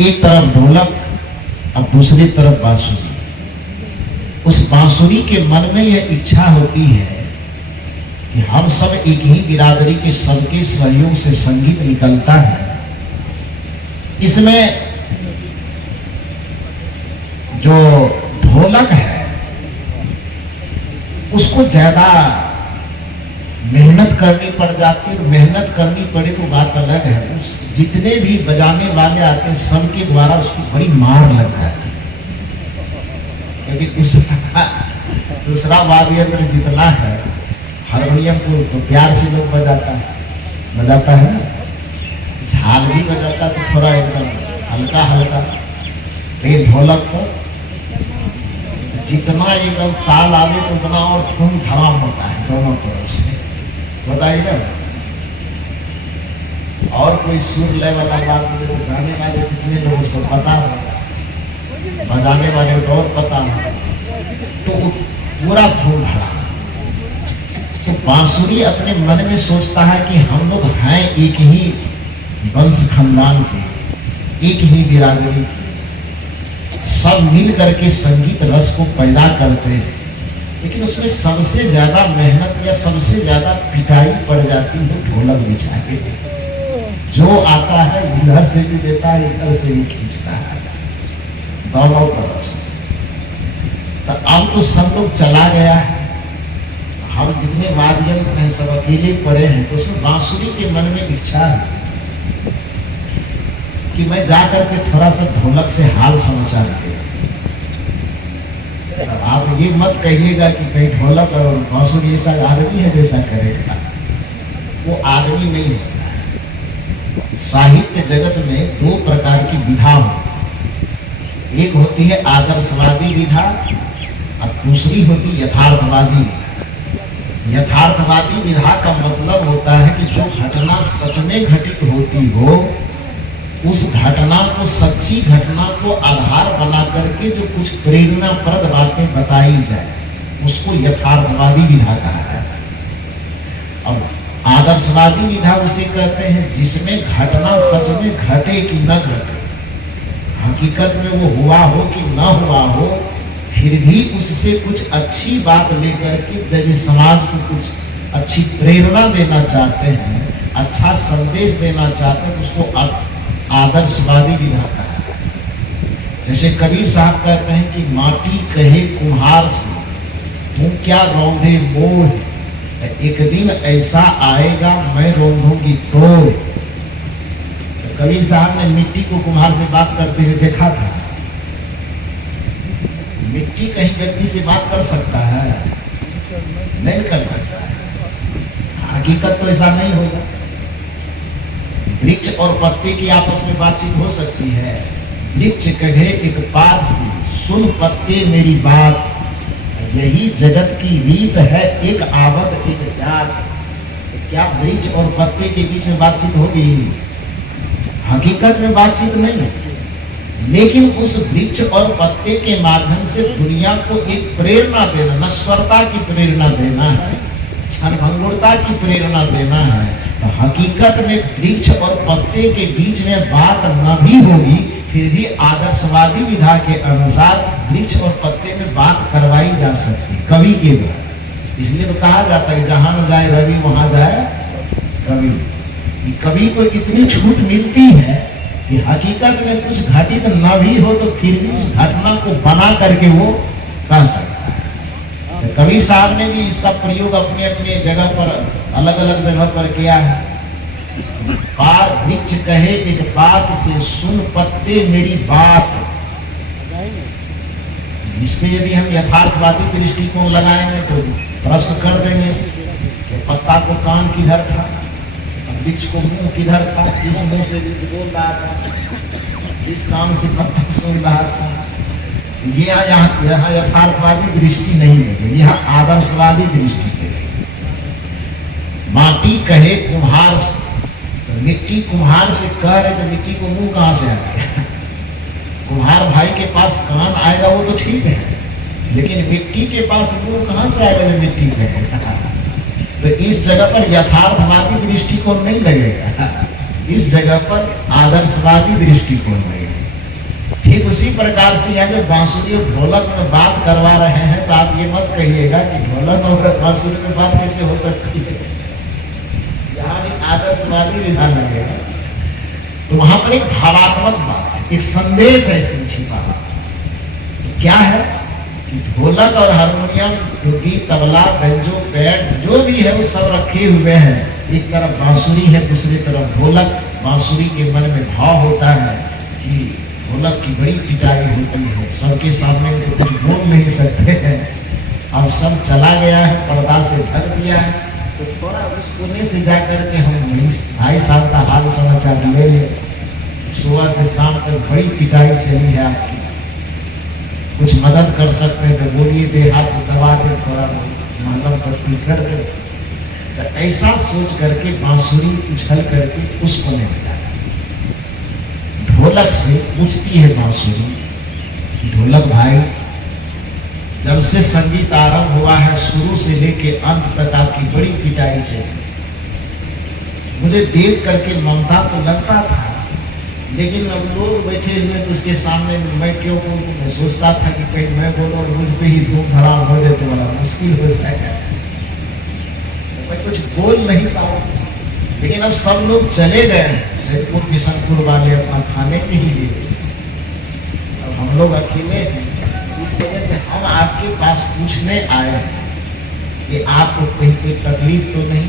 एक तरफ ढोलक और दूसरी तरफ बांसुरी। उस बांसुरी के मन में यह इच्छा होती है कि हम सब एक ही बिरादरी के सबके सहयोग से संगीत निकलता है। इसमें जो ढोलक है उसको ज्यादा मेहनत करनी पड़ जाती है। मेहनत करनी पड़े तो बात अलग है, उस जितने भी बजाने वाले आते हैं सबके द्वारा उसको बड़ी मार लग जाती है, क्योंकि दूसरा वाद्य यंत्र जितना है, हारमोनियम को तो प्यार से लोग बजाता है ना, झाल भी बजाता तो थोड़ा एकदम हल्का हल्का। ये ढोलक को जितना एकदम ताल आवे तो उतना और धूम धड़ाम होता है दोनों तरफ से, बताइए। और कोई सुर लय वाला बात तो गाने वाले कितने लोग उसको पता होगा, बजाने वाले को और पता होगा, तो पूरा धूम धड़ाम। तो बांसुरी अपने मन में सोचता है कि हम लोग हैं एक ही वंश खानदान के, एक ही बिरादरी के, सब मिल करके संगीत रस को पैदा करते हैं। लेकिन उसमें सबसे ज्यादा मेहनत या सबसे ज्यादा पिटाई पड़ जाती है ढोलक बिछा के। जो आता है इधर से भी देता है, इधर से भी खींचता है, दोनों तरफ से। तो अब तो सब लोग चला गया है, हम जितने वाद्य यंत्र हैं सब अकेले पड़े हैं। तो उसमें बांसुरी के मन में इच्छा है कि मैं जा करके थोड़ा सा ढोलक से हाल समाचार दे। आप ये मत कहिएगा कि कहीं ढोलक और बांसुरी ऐसा आदमी है जैसा करेगा, वो आदमी नहीं होता है। साहित्य जगत में दो प्रकार की विधा होती है, एक होती है आदर्शवादी विधा और दूसरी होती है यथार्थवादी विधा। यथार्थवादी विधा का मतलब होता है कि जो घटना सच में घटित होती हो, उस घटना को, सच्ची घटना को आधार बना करके जो कुछ प्रेरणाप्रद बातें बताई जाए, उसको यथार्थवादी विधा कहा जाता है। और आदर्शवादी विधा उसे कहते हैं जिसमें घटना सच में घटे कि न घटे, हकीकत में वो हुआ हो कि न हुआ हो, फिर भी उससे कुछ अच्छी बात लेकर के यदि समाज को कुछ अच्छी प्रेरणा देना चाहते हैं, अच्छा संदेश देना चाहते हैं, तो उसको आदर्शवादी विधा कहा है। जैसे कबीर साहब कहते हैं कि माटी कहे कुम्हार से तू क्या रौंदे मोर, एक दिन ऐसा आएगा मैं रौंदूंगी तोड़। तो कबीर साहब ने मिट्टी को कुम्हार से बात करते हुए देखा था। मिट्टी कहीं व्यक्ति से बात कर सकता है? नहीं कर सकता है, हकीकत तो ऐसा नहीं होगा। वृक्ष और पत्ते की आपस में बातचीत हो सकती है। वृक्ष कहे एक बात सी, सुन पत्ते मेरी बात, यही जगत की रीत है, एक आवत एक जात। क्या वृक्ष और पत्ते के बीच में बातचीत होगी? हकीकत में बातचीत नहीं है, लेकिन उस वृक्ष और पत्ते के माध्यम से दुनिया को एक प्रेरणा देना, नश्वरता की प्रेरणा देना है, क्षणभंगुरता की प्रेरणा देना है। तो हकीकत में वृक्ष और पत्ते के बीच में बात न भी होगी, फिर भी आदर्शवादी विधा के अनुसार वृक्ष और पत्ते में बात करवाई जा सकती है कवि के द्वारा। इसलिए तो कहा जाता है जहां न जाए रवि वहां जाए कवि। कवि को इतनी छूट मिलती है कि हकीकत में कुछ घटित न भी हो तो फिर भी उस घटना को बना करके वो कह सकता है। तो कबीर साहब ने भी इसका प्रयोग अपने अपने जगह पर, अलग अलग जगह पर किया है। बात वृक्ष कहे एक बात से, सुन पत्ते मेरी बात। इसमें यदि हम यथार्थवादी दृष्टिकोण लगाएंगे तो प्रश्न कर देंगे कि पत्ता को कान किधर था, वृक्ष को मुंह किधर था, किस मुंह से बोल रहा था, किस कान से पत्ता सुन रहा था। यहाँ यथार्थवादी दृष्टि नहीं है, यह आदर्शवादी दृष्टि है। माटी कहे कुम्हार से, तो मिट्टी कुम्हार से कह रहे तो मिट्टी को मुंह कहां से आ गया? कुम्हार भाई के पास कान आएगा वो तो ठीक है, लेकिन मिट्टी के पास मुंह कहां से आएगा? मिट्टी कहेगा। तो इस जगह पर यथार्थवादी दृष्टिकोण नहीं लगेगा, इस जगह पर आदर्शवादी दृष्टिकोण लगेगा। उसी प्रकार से यहाँ जो बांसुरी और ढोलक में बात करवा रहे हैं, तो आप ये मत कहिएगा कि ढोलक और बांसुरी में बात कैसे हो सकती है। यहाँ एक आदर्शवादी विधान लगेगा, तो वहां पर एक भावात्मक बात है, एक संदेश है इसमें छिपा हुआ। तो क्या है कि ढोलक और हारमोनियम, डुगी, तबला, बेंजो, पैड जो भी है वो सब रखे हुए हैं। एक तरफ बांसुरी है, दूसरी तरफ ढोलक। बांसुरी के मन में भाव होता है कि ढोलक की बड़ी पिटाई होती है, सबके सामने तो कुछ बोल नहीं सकते हैं। अब सब चला गया है, पर्दा से ढक दिया है, तो थोड़ा उस कोने से जाकर के हम भाई साहब का हाल समाचार ले लें। सुबह से शाम तक बड़ी पिटाई चली है आपकी, कुछ मदद कर सकते हैं तो बोलिए, दे हाथ दबा के थोड़ा मालूम पत्ती कर दे। तो ऐसा सोच करके बांसुरी उछल करके उस कोने में जाता है। ढोलक से पूछती है बांसुरी, ढोलक भाई, जब से संगीत आरंभ हुआ है, शुरू से लेके अंत तक आपकी बड़ी पिटाई चली। मुझे देख करके ममता तो लगता था, लेकिन अब लोग बैठे हुए तो उसके सामने मैं क्यों बोलूं। मैं सोचता था कि कहीं मैं बोलूं और मुझ पे ही धूम धड़ाम हो जाए तो बड़ा मुश्किल हो जाएगा, तो मैं कुछ बोल नहीं पाऊँ। लेकिन अब सब लोग चले गए, सैदपुर किशनपुर वाले अपना खाने के ही लिए, अब हम लोग अकेले हैं। इस वजह से हम आपके पास पूछने आए हैं कि आपको कहीं कोई तकलीफ तो नहीं।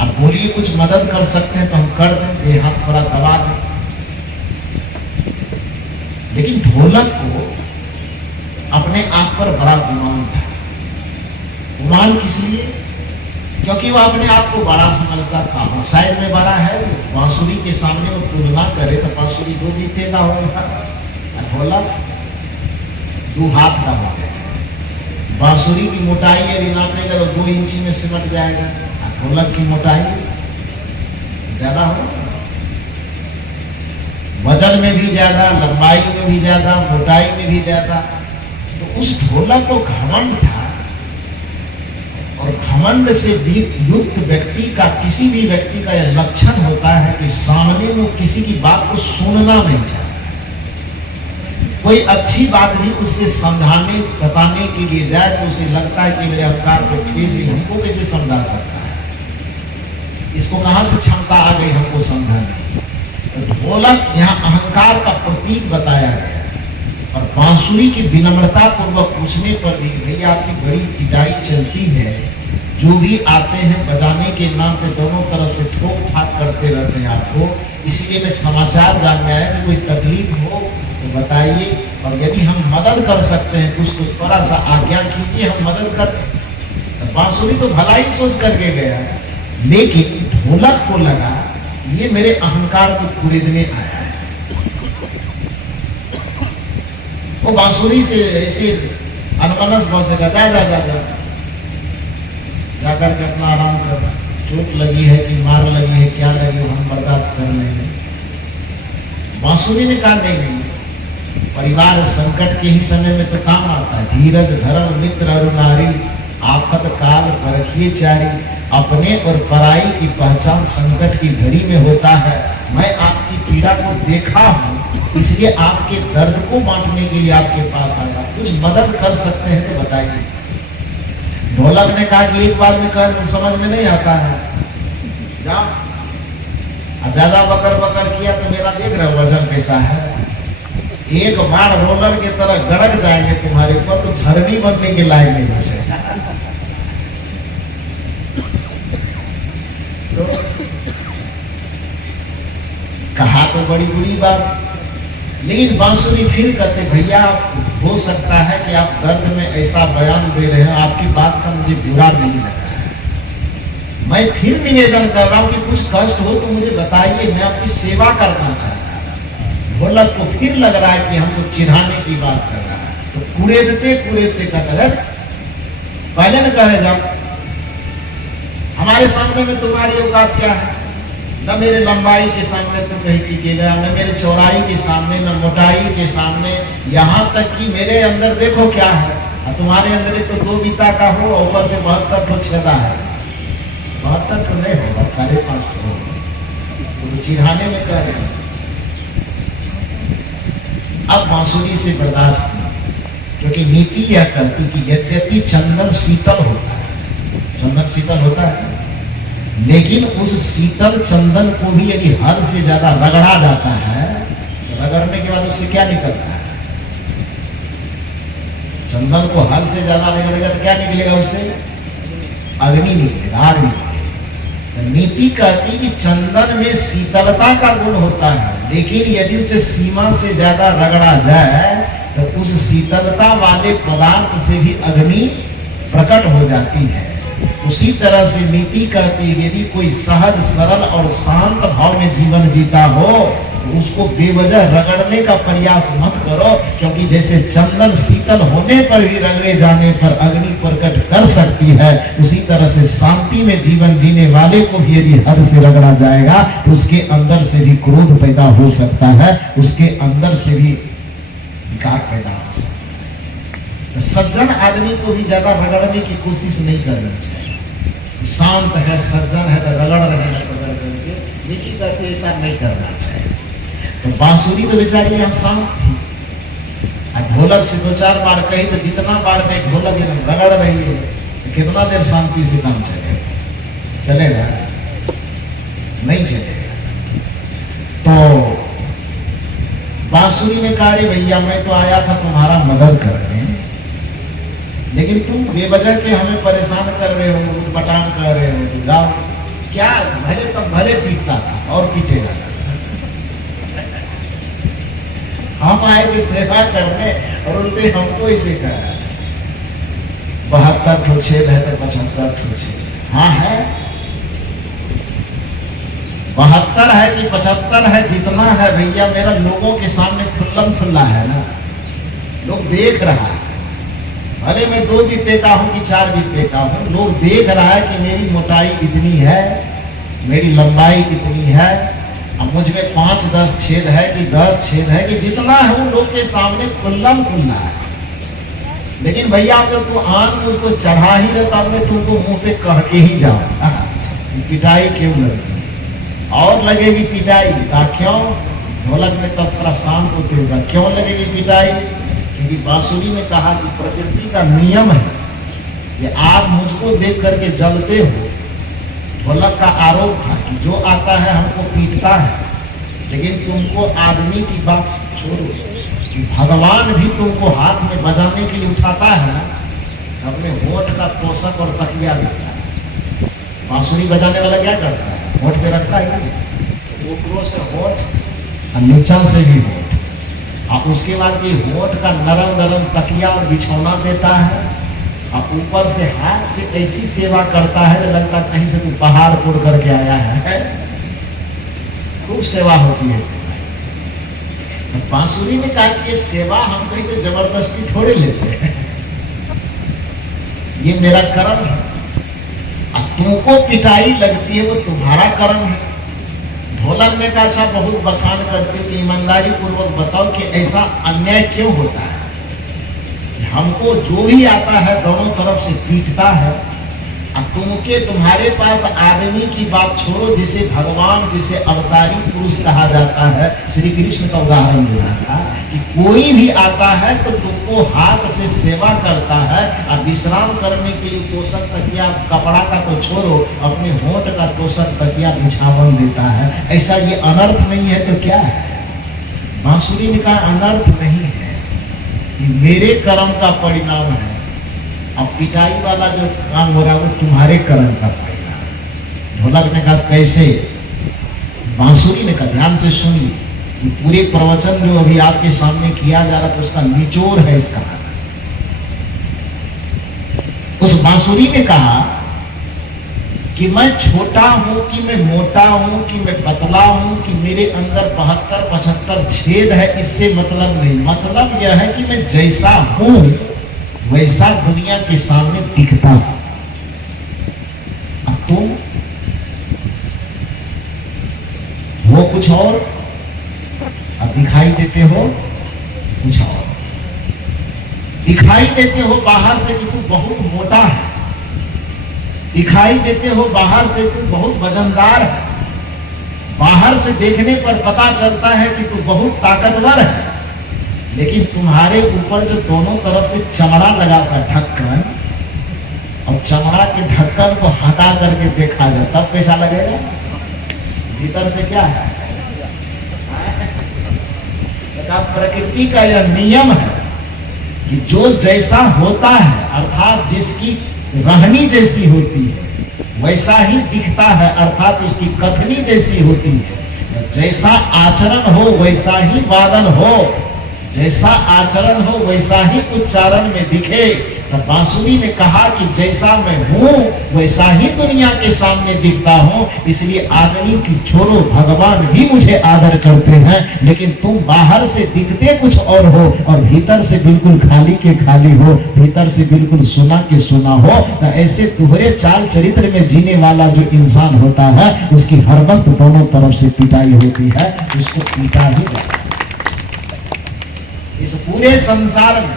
अब बोलिए, कुछ मदद कर सकते हैं तो हम कर दें, ये हाथ थोड़ा दबा दें। लेकिन ढोलक को अपने आप पर बड़ा गुमान था। गुमान किस लिए? क्योंकि वो अपने आप को बड़ा समझता था, शायद में बड़ा है। बांसुरी के सामने वो तुलना करे तो बांसुरी दो बीते का होगा, ढोलक 2 हाथ का हो गया। बांसुरी की मोटाई यदि नापेगा तो 2 इंची में सिमट जाएगा, ढोलक की मोटाई ज्यादा हो, वजन में भी ज्यादा, लंबाई में भी ज्यादा, मोटाई में भी ज्यादा। तो उस ढोलक को घमंड था, और घमंड से युक्त व्यक्ति का, किसी भी व्यक्ति का यह लक्षण होता है कि सामने वो किसी की बात को सुनना नहीं चाहता। कोई अच्छी बात भी उससे समझाने बताने के लिए जाए तो उसे लगता है कि मेरे अहंकार को ठेस ही हमको कैसे समझा सकता है, इसको कहां से क्षमता आ गई हमको समझाने। तो ढोलक यहाँ अहंकार का प्रतीक बताया गया है। और बांसुरी की विनम्रता पूर्वक पूछने पर भी, भैया आपकी बड़ी पिटाई चलती है, जो भी आते हैं बजाने के नाम पे दोनों तरफ से ठोक ठाक करते रहते हैं आपको, इसलिए मैं समाचार जानने आया कि कोई तकलीफ हो तो बताइए, और यदि हम मदद कर सकते हैं कुछ तो थोड़ा सा आज्ञा कीजिए, हम मदद करते। तो बांसुरी तो भला ही सोच करके गया, लेकिन ढोलक को लगा ये मेरे अहंकार को कुरेदने आया है। वो बांसुरी से ऐसे अनमनस भाव से कहता है, जाकर के अपना आराम कर, चोट लगी है कि मार लगी है, क्या लगी हो, हम बर्दाश्त कर लेंगे। बांसुरी ने कहा नहीं, परिवार संकट के ही समय में तो काम आता है। धीरज धर्म मित्र अरु नारी, आफत काल परखिए चारी, अपने और पराई की पहचान संकट की घड़ी में होता है। मैं आपकी पीड़ा को देखा हूँ, इसलिए आपके दर्द को बांटने के लिए आपके पास आया। कुछ मदद कर सकते हैं तो बताइए। ढोलक ने कहा कि एक बार में कर समझ में नहीं आता है, जाओ। ज्यादा बकर बकर किया तो मेरा देख रहे हो वजन कैसा है, एक बार रोलर की तरह गड़क जाएंगे तुम्हारे ऊपर, तो झरनी बनने के लायक नहीं बचे। तो कहा तो बड़ी बुरी बात, लेकिन बांसुरी फिर कहते, भैया हो सकता है कि आप दर्द में ऐसा बयान दे रहे हैं, आपकी बात का मुझे बुरा नहीं लग रहा है। मैं फिर निवेदन कर रहा हूं कि कुछ कष्ट हो तो मुझे बताइए, मैं आपकी सेवा करना चाहता हूं। ढोलक को फिर लग रहा है कि हमको चिढ़ाने की बात कर रहा है, तो कुरेदते कुरेदते का तरह पहले न कहे, जाओ हमारे सामने में तुम्हारी औकात क्या है, न मेरे लंबाई के सामने तुम कहीं टिकेगा, न मेरे चौड़ाई के सामने, न मोटाई के सामने, यहाँ तक कि मेरे अंदर देखो क्या है, और तुम्हारे अंदर एक तो 2 बीता का हो, और ऊपर से 72 तो छेदा है। 72 तो नहीं होगा, 5.5 तो चिढ़ाने में कर रहे। अब बांसुरी से बर्दाश्त नहीं, क्योंकि नीति यह कहती कि यद्यपि चंदन शीतल होता है, चंदन शीतल होता है, लेकिन उस शीतल चंदन को भी यदि हद से ज्यादा रगड़ा जाता है तो रगड़ने के बाद उससे क्या निकलता है? चंदन को हद से ज्यादा रगड़ेगा तो क्या निकलेगा? उससे अग्नि निकलेगा, आग निकलेगा। नीति कहती कि चंदन में शीतलता का गुण होता है, लेकिन यदि उसे सीमा से ज्यादा रगड़ा जाए तो उस शीतलता वाले पदार्थ से भी अग्नि प्रकट हो जाती है। उसी तरह से नीति कहती है यदि कोई सहज सरल और शांत भाव में जीवन जीता हो तो उसको बेवजह रगड़ने का प्रयास मत करो, क्योंकि जैसे चंदन शीतल होने पर भी रगड़े जाने पर अग्नि प्रकट कर सकती है, उसी तरह से शांति में जीवन जीने वाले को भी यदि हद से रगड़ा जाएगा तो उसके अंदर से भी क्रोध पैदा हो सकता है, उसके अंदर से भी विकार पैदा हो सकता है। सज्जन आदमी को भी ज्यादा रगड़ने की कोशिश नहीं करनी चाहिए। शांत है, सज्जन है तो रगड़ रहे हैं पकड़ करके, लेकिन कहते ऐसा नहीं करना चाहिए। तो बांसुरी तो बेचारी यहाँ शांत थी, और ढोलक से 2-4 बार कही तो जितना बार कही ढोलक एकदम रगड़ रही है, तो कितना देर शांति से काम चलेगा? चलेगा नहीं चलेगा। तो बांसुरी ने कहा रे भैया मैं तो आया था तुम्हारा मदद करने, लेकिन तुम बेवजह के हमें परेशान कर रहे हो, पटान कर रहे हो, तो जाओ। क्या भले तब भले पीटता था और पीटेगा। हम आए थे सेवा करने और उनपे हमको इसे कहा 72 ठो छेद है तो 75 ठो छेद। हाँ है 72 है कि 75 है, जितना है भैया मेरा लोगों के सामने खुल्लम खुल्ला है ना, लोग देख रहा है। भले मैं 2 बीते का हूं कि 4 बीते का हूं, लोग देख रहा है कि मेरी मोटाई इतनी है, मेरी लंबाई इतनी है, अब मुझ में 5-10 छेद है कि 10 छेद है कि जितना है उन लोग के सामने खुल्लम खुल्ला है। लेकिन भैया अगर तू आन मुझको चढ़ा ही रहता, मैं तुमको मुंह पे कह के ही जाऊंगा पिटाई क्यों लगती है, और लगेगी पिटाई। क्यों? ढोलक में तब थोड़ा शांत होते होगा, क्यों लगेगी पिटाई? क्योंकि बांसुरी ने कहा कि प्रकृति का नियम है कि आप मुझको देख करके जलते हो। ढोलक का आरोप था कि जो आता है हमको पीटता है, लेकिन तुमको आदमी की बात छोड़ो, भगवान भी तुमको हाथ में बजाने के लिए उठाता है ना, अपने होठ का तोषक और तकिया देता है। बांसुरी बजाने वाला क्या करता है? होठ पे रखता है, ऊपरों से होठ और नीचा से भी होठ, और उसके बाद ये होठ का नरम नरम तकिया और बिछौना देता है, और ऊपर से हाथ से ऐसी सेवा करता है तो लगता कहीं से कोई पहाड़ तोड़ करके आया है। खूब सेवा होती है। तो बांसुरी ने कहा कि ये सेवा हम कहीं से जबरदस्ती थोड़े लेते हैं, ये मेरा कर्म है, और तुमको पिटाई लगती है वो तुम्हारा कर्म है। ढोलक ने कहा अच्छा बहुत बखान करते हो, ईमानदारी पूर्वक बताओ कि ऐसा अन्याय क्यों होता है? हमको जो भी आता है दोनों तरफ से पीटता है, और तुमके तुम्हारे पास आदमी की बात छोड़ो, जिसे भगवान जिसे अवतारी पुरुष कहा जाता है, श्री कृष्ण का उदाहरण दिया था कि कोई भी आता है तो तुमको हाथ से सेवा करता है, और विश्राम करने के लिए तोषक तकिया कपड़ा का तो छोड़ो, अपने होठ का तोषक तकिया बिछावन देता है। ऐसा ये अनर्थ नहीं है तो क्या है? बांसुरी ने कहा अनर्थ नहीं है, मेरे कर्म का परिणाम है। अब पिटाई वाला जो काम हो रहा है वो तुम्हारे कर्म का परिणाम। ढोलक ने कहा कैसे? बांसुरी ने कहा ध्यान से सुनिए, पूरे प्रवचन जो अभी आपके सामने किया जा रहा था उसका निचोड़ है इसका। उस बांसुरी ने कहा कि मैं छोटा हूं कि मैं मोटा हूं कि मैं पतला हूं कि मेरे अंदर 72-75 छेद है, इससे मतलब नहीं। मतलब यह है कि मैं जैसा हूं वैसा दुनिया के सामने दिखता हूं। अब तुम हो कुछ और अब दिखाई देते हो कुछ और। दिखाई देते हो बाहर से कि तू बहुत मोटा है, दिखाई देते हो बाहर से तू बहुत वजनदार है, बाहर से देखने पर पता चलता है कि तू बहुत ताकतवर है, लेकिन तुम्हारे ऊपर जो दोनों तरफ से चमड़ा लगा था ढक्कन, और चमड़ा के ढक्कन को हटा करके देखा जाए तब कैसा लगेगा? भीतर से क्या है? प्रकृति का यह नियम है कि जो जैसा होता है अर्थात जिसकी रहनी जैसी होती है वैसा ही दिखता है, अर्थात उसकी कथनी जैसी होती है। जैसा आचरण हो वैसा ही वादन हो, जैसा आचरण हो वैसा ही उच्चारण में दिखे। तो बांसुरी ने कहा कि जैसा मैं हूं वैसा ही दुनिया के सामने दिखता हूं, इसलिए आदमी की छोड़ो भगवान भी मुझे आदर करते हैं। लेकिन तुम बाहर से दिखते कुछ और हो और भीतर से बिल्कुल खाली के खाली हो, भीतर से बिल्कुल सुना के सुना हो। तो ऐसे तुहरे चाल चरित्र में जीने वाला जो इंसान होता है उसकी हर वक्त दोनों तरफ से पिटाई होती है, उसको पीटा ही जाता है। इस पूरे संसार में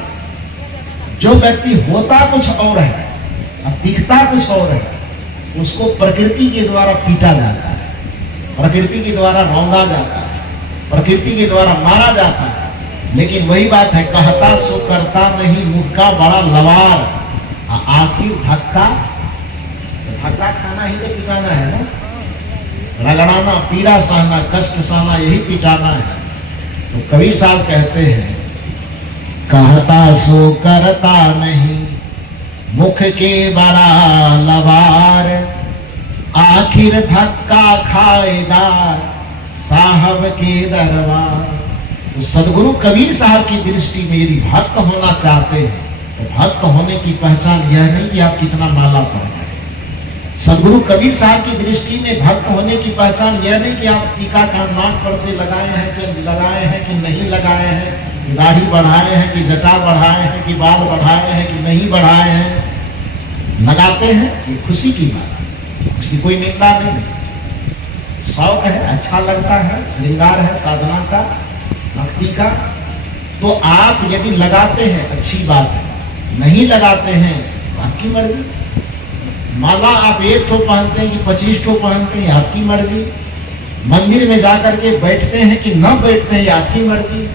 जो व्यक्ति होता कुछ और है और दिखता कुछ और है, उसको प्रकृति के द्वारा पीटा जाता है, प्रकृति के द्वारा रौंदा जाता है, प्रकृति के द्वारा मारा जाता है। लेकिन वही बात है, कहता सो करता नहीं, मुख का बड़ा लवार, आखिर धक्का खाना ही तो पिटाना है ना, रगड़ाना, पीड़ा सहना, कष्ट सहना, यही पिटाना है। तो कबीर साहब कहते हैं, कहता सो करता नहीं, मुख के बड़ा लवार, आखिर धक्का खाएगा साहब के दरबार। तो सदगुरु कबीर साहब की दृष्टि में यदि भक्त होना चाहते हैं तो भक्त होने की पहचान यह नहीं कि आप कितना माला पहने। सदगुरु कबीर साहब की दृष्टि में भक्त होने की पहचान यह नहीं कि आप टीका का नाक पर से लगाए हैं कि नहीं लगाए हैं, दाढ़ी बढ़ाए हैं कि जटा बढ़ाए हैं कि बाल बढ़ाए हैं कि नहीं बढ़ाए हैं। लगाते हैं ये खुशी की बात है, इसकी कोई निंदा नहीं, शौक है, अच्छा लगता है, श्रृंगार है साधना का, भक्ति का। तो आप यदि लगाते हैं अच्छी बात है, नहीं लगाते हैं आपकी मर्जी। माला आप 1 ठो पहनते हैं कि 25 ठो पहनते हैं, आपकी मर्जी। मंदिर में जाकर के बैठते हैं कि न बैठते हैं, आपकी मर्जी।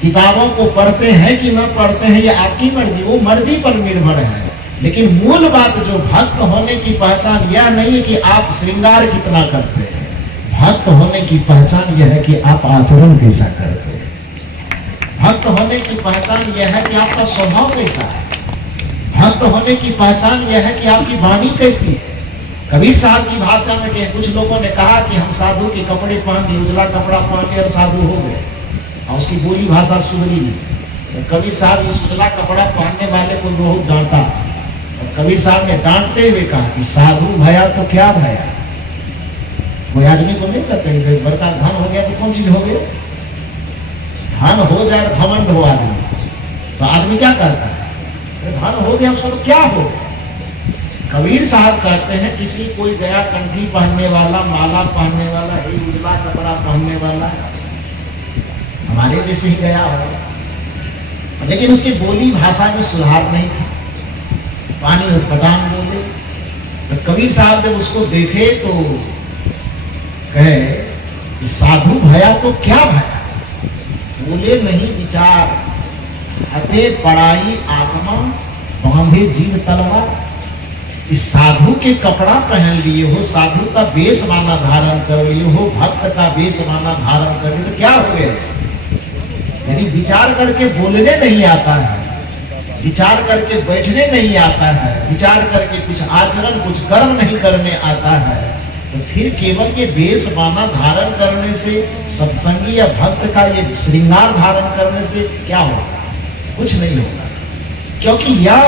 किताबों को पढ़ते हैं कि न पढ़ते हैं, ये आपकी मर्जी, वो मर्जी पर निर्भर है। लेकिन मूल बात जो भक्त होने की पहचान यह नहीं है कि आप श्रृंगार कितना करते हैं, भक्त होने की पहचान यह है कि आप आचरण कैसा करते हैं। भक्त होने की पहचान यह है कि आपका स्वभाव कैसा है। भक्त होने की पहचान यह है कि आपकी वाणी कैसी है। कबीर साहब की भाषा में कहे, कुछ लोगों ने कहा कि हम साधु के कपड़े पहन लिए, उजला कपड़ा पहन लिए और साधु हो गए, और उसकी बोली भाषा सुधरी नहीं। तो कबीर साहब इस उजला कपड़ा पहनने वाले को बहुत डांटा, और कबीर साहब ने डांटते हुए कहा कि साधु भया तो क्या भया। कोई आदमी को नहीं कहते बड़का धन हो गया तो कौन चीज हो गया, धन हो जाए घमंड हो आदमी, तो आदमी क्या कहता है, धन हो गया उसको तो क्या हो गया। कबीर साहब कहते हैं किसी कोई गया कंठी पहनने वाला, माला पहनने वाला, उजला कपड़ा पहनने वाला, हमारे जैसे ही गया हो, लेकिन उसकी बोली भाषा में सुधार नहीं था, पानी और पटान बोले। तो कबीर साहब जब उसको देखे तो कहे कि साधु भया तो क्या भया, बोले नहीं विचार, हते पड़ाई आत्मा, बांधे जीव तलवार। इस साधु के कपड़ा पहन लिए हो, साधु का वेश माना धारण कर लिए हो, भक्त का वेश माना धारण कर लिए, तो क्या हो गया इससे। यदि विचार करके बोलने नहीं आता है, विचार करके बैठने नहीं आता है, विचार करके कुछ आचरण कुछ कर्म नहीं करने आता है, तो फिर केवल ये वेश माना धारण करने से, सत्संगी या भक्त का ये श्रृंगार धारण करने से क्या होगा, कुछ नहीं होगा। क्योंकि यह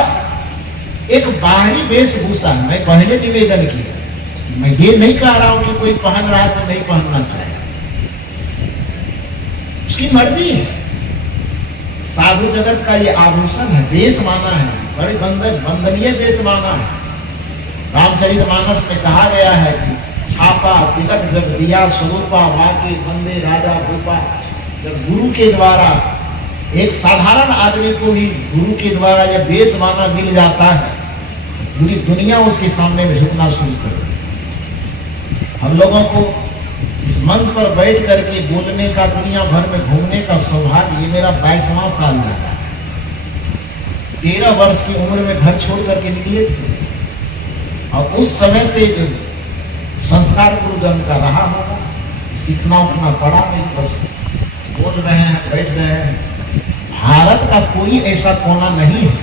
एक बाहरी वेशभूषा है। मैं पहले निवेदन किया, मैं ये नहीं कह रहा हूं कि कोई पहन रहा है तो नहीं पहनना चाहिए, उसकी मर्जी है। साधु जगत का ये आभूषण है, वेश माना है, बड़े वंदनीय वेश माना है। रामचरितमानस में कहा गया है कि छापा तिलक जब दिया स्वरूपा, वाके वंदे राजा भूपा। जब गुरु के द्वारा एक साधारण आदमी को भी गुरु के द्वारा जब वेश माना मिल जाता है, पूरी दुनिया उसके सामने में झुकना शुरू कर देती है। हम लोगों को इस मंच पर बैठ करके बोलने का, दुनिया भर में घूमने का सौभाग्य, ये मेरा 22वां साल लगा। 13 वर्ष की उम्र में घर छोड़ करके निकले थे और उस समय से जो संस्कार गुरुजन का रहा होगा, सीखना उठना पड़ा नहीं, बस बोल रहे हैं, बैठ रहे हैं। भारत का कोई ऐसा कोना नहीं है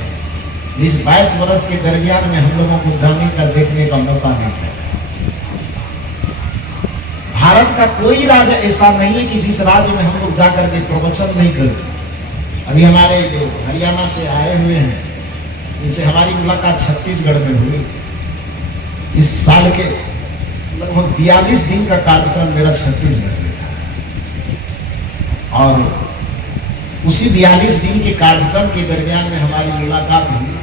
इस 22 वर्ष के दरमियान में हम लोगों को जाने का, देखने का मौका नहीं है। भारत का कोई राज्य ऐसा नहीं है कि जिस राज्य में हम लोग जाकर के प्रवचन नहीं करते। अभी हमारे जो हरियाणा से आए हुए हैं, इनसे हमारी मुलाकात छत्तीसगढ़ में हुई। इस साल के लगभग 42 दिन का कार्यक्रम मेरा छत्तीसगढ़ में था और उसी 42 दिन के कार्यक्रम के दरमियान में हमारी मुलाकात हुई।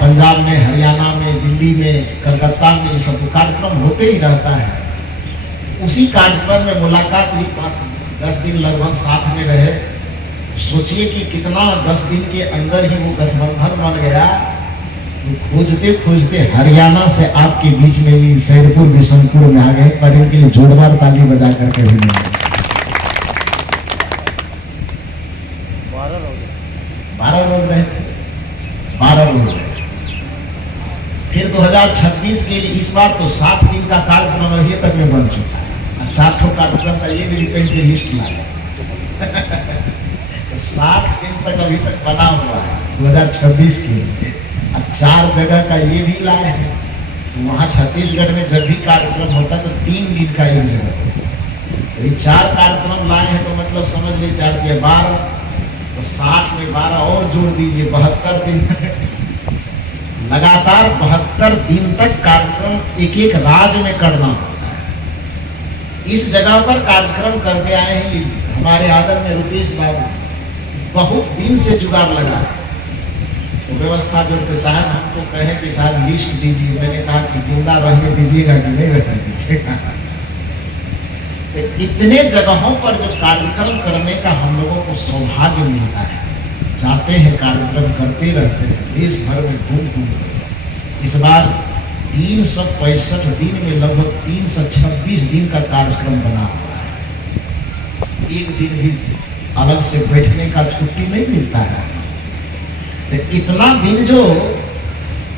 पंजाब में, हरियाणा में, दिल्ली में, कलकत्ता में, ये सब कार्यक्रम होते ही रहता है। उसी कार्यक्रम में मुलाकात हुई। 5-10 दिन लगभग साथ में रहे। सोचिए कि कितना 10 दिन के अंदर ही वो गठबंधन बन गया। तो खोजते खोजते हरियाणा से आपके बीच में ही सैदपुर बिशनपुर में आ गए। पर इनके लिए जोरदार ताली बजा करके भी 12 रोज रहे, 12 रोज रहे। फिर 2026 के लिए इस बार तो 7 दिन का कार्यक्रम अभी तक में बन चुका है। 7 कार्यक्रम का ये भी कहीं से लिस्ट लाया 7 दिन तक अभी तक बना हुआ है 2026 के लिए। अब 4 जगह का ये भी लाए हैं। वहाँ छत्तीसगढ़ में जब भी कार्यक्रम होता है तो 3 दिन का एक जगह होता है। 4 कार्यक्रम लाए हैं तो मतलब समझ लीजिए 4 के 12, तो 60 में 12 और जोड़ दीजिए, 72 दिन लगातार 72 दिन तक कार्यक्रम एक एक राज्य में करना होता है। इस जगह पर कार्यक्रम करके आए हैं हमारे आदरणीय रुपेश बाबू, बहुत दिन से जुगाड़ लगा है। तो व्यवस्था जोड़ते साहब हमको कहे कि साहब लिस्ट दीजिए। मैंने कहा कि जिंदा रहने दीजिएगा कि नहीं रहने दीजिएगा। तो इतने जगहों पर जो कार्यक्रम करने का हम लोगों को सौभाग्य मिलता है, जाते हैं, कार्यक्रम करते रहते हैं, देश भर में घूम घूम। इस बार 365 दिन में लगभग 326 दिन का कार्यक्रम बना हुआ है। एक दिन भी अलग से बैठने का छुट्टी नहीं मिलता है। तो इतना दिन जो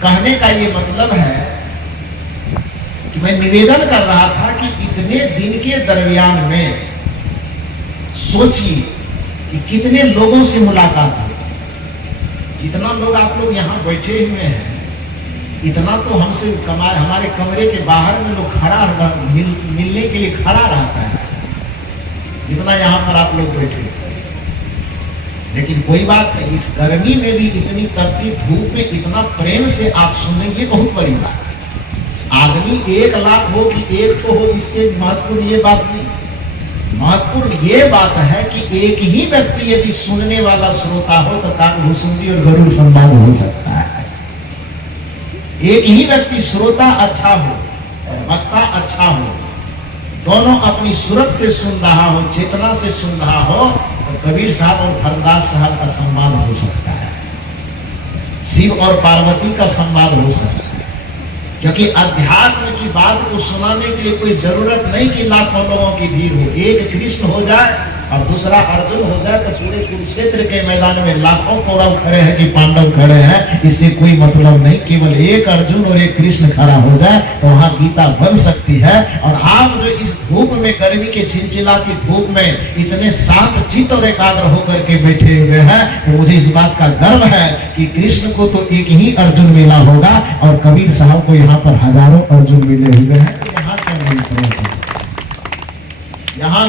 कहने का ये मतलब है कि मैं निवेदन कर रहा था कि इतने दिन के दरमियान में सोचिए कि कितने लोगों से मुलाकात हुई। जितना लोग आप लोग यहाँ बैठे हुए हैं, इतना तो हमसे हमारे कमरे के बाहर में लोग खड़ा मिलने के लिए खड़ा रहता है, जितना यहाँ पर आप लोग बैठे। लेकिन कोई बात नहीं, इस गर्मी में भी इतनी तपती धूप में इतना प्रेम से आप सुन रहे, ये बहुत बड़ी बात है। आदमी 1 लाख हो कि 1 तो हो, इससे महत्वपूर्ण ये बात नहीं। महत्वपूर्ण ये बात है कि एक ही व्यक्ति यदि सुनने वाला श्रोता हो तो काकभूषुंडी और गरुड़ संवाद हो सकता है। एक ही व्यक्ति श्रोता अच्छा हो और वक्ता अच्छा हो, दोनों अपनी सूरत से सुन रहा हो, चेतना से सुन रहा हो, तो कबीर साहब और धर्मदास साहब का संवाद हो सकता है, शिव और पार्वती का संवाद हो सकता है। क्योंकि अध्यात्म की बात को सुनाने के लिए कोई जरूरत नहीं कि लाखों लोगों की भीड़ हो। एक कृष्ण हो जाए और दूसरा अर्जुन हो जाए तो पूरे कुरुक्षेत्र के मैदान में लाखों कौरव खड़े हैं कि पांडव खड़े हैं, इससे कोई मतलब नहीं। केवल एक अर्जुन और एक कृष्ण खड़ा हो जाए तो वहां गीता बन सकती है। और आप जो इस धूप में, गर्मी के चिलचिलाती धूप में इतने शांत चित्त और एकाग्र होकर के बैठे हुए हैं, तो मुझे इस बात का गर्व है कि कृष्ण को तो एक ही अर्जुन मिला होगा और कबीर साहब को यहाँ पर हजारों अर्जुन मिले हुए हैं। यहाँ क्या नहीं, यहाँ